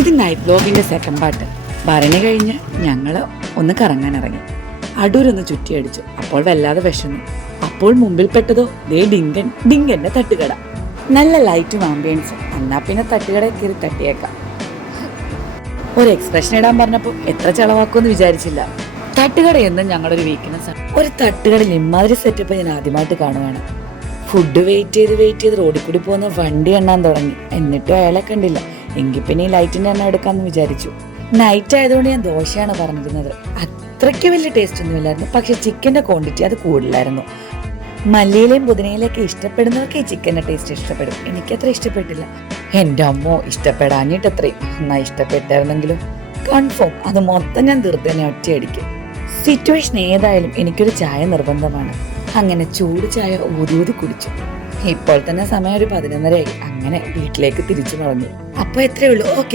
ഇത് നൈറ്റ് ബ്ലോഗിന്റെ second part ഭരണി കഴിഞ്ഞ് ഞങ്ങൾ ഒന്ന് കറങ്ങാൻ ഇറങ്ങി. അടൂരൊന്ന് ചുറ്റിയടിച്ചു. അപ്പോൾ വല്ലാതെ വിഷമം. അപ്പോൾ മുമ്പിൽ പെട്ടതോ ദേ ഡിങ്കൻ ഡിങ്കന്റെ തട്ടുകട. നല്ല ലൈറ്റും ആംബിയൻസും എന്നാ പിന്നെ തട്ടുകട കയറി തട്ടിയേക്കാം. ഒരു എക്സ്പ്രഷൻ ഇടാൻ പറഞ്ഞപ്പോൾ എത്ര ചെലവാക്കുമെന്ന് വിചാരിച്ചില്ല. തട്ടുകട എന്നും ഞങ്ങളൊരു വീക്ക്നെസ് ആണ് ഒരു തട്ടുകട ഇമാതിരി സെറ്റപ്പ് ഞാൻ ആദ്യമായിട്ട് കാണുവാണ്. ഫുഡ് വെയിറ്റ് ചെയ്ത് വെയിറ്റ് ചെയ്ത് റോഡിൽ കൂടി പോകുന്ന വണ്ടി എണ്ണാൻ തുടങ്ങി. എന്നിട്ടും അയാളെ കണ്ടില്ല. എങ്കിൽ പിന്നെ ഈ ലൈറ്റിന്റെ തന്നെ എടുക്കാമെന്ന് വിചാരിച്ചു. നൈറ്റ് ആയതുകൊണ്ട് ഞാൻ ദോശയാണ് പറഞ്ഞിരുന്നത്. അത്രയ്ക്ക് വലിയ ടേസ്റ്റ് ഒന്നുമില്ലായിരുന്നു പക്ഷെ ചിക്കന്റെ ക്വാണ്ടിറ്റി അത് കൂടുതലായിരുന്നു. മല്ലിയിലെയും പുതിനയിലൊക്കെ ഇഷ്ടപ്പെടുന്നവർക്ക് ഈ ചിക്കന്റെ ടേസ്റ്റ് ഇഷ്ടപ്പെടും. എനിക്കത്ര ഇഷ്ടപ്പെട്ടില്ല. എന്റെ അമ്മോ ഇഷ്ടപ്പെടാഞ്ഞിട്ട് അത്രയും എന്നാ ഇഷ്ടപ്പെട്ടായിരുന്നെങ്കിലും? കൺഫേം അത് മൊത്തം ഞാൻ തീർത്തന്നെ ഒറ്റയടിക്കും. സിറ്റുവേഷൻ ഏതായാലും എനിക്കൊരു ചായ നിർബന്ധമാണ്. അങ്ങനെ ചൂട് ചായ ഊതി ഊതി കുടിച്ചു. ഇപ്പോൾ തന്നെ സമയം ഒരു പതിനൊന്നരയായി. അങ്ങനെ വീട്ടിലേക്ക് തിരിച്ചു മടങ്ങി. അപ്പൊ എത്രയേ ഉള്ളൂ ഓക്കെ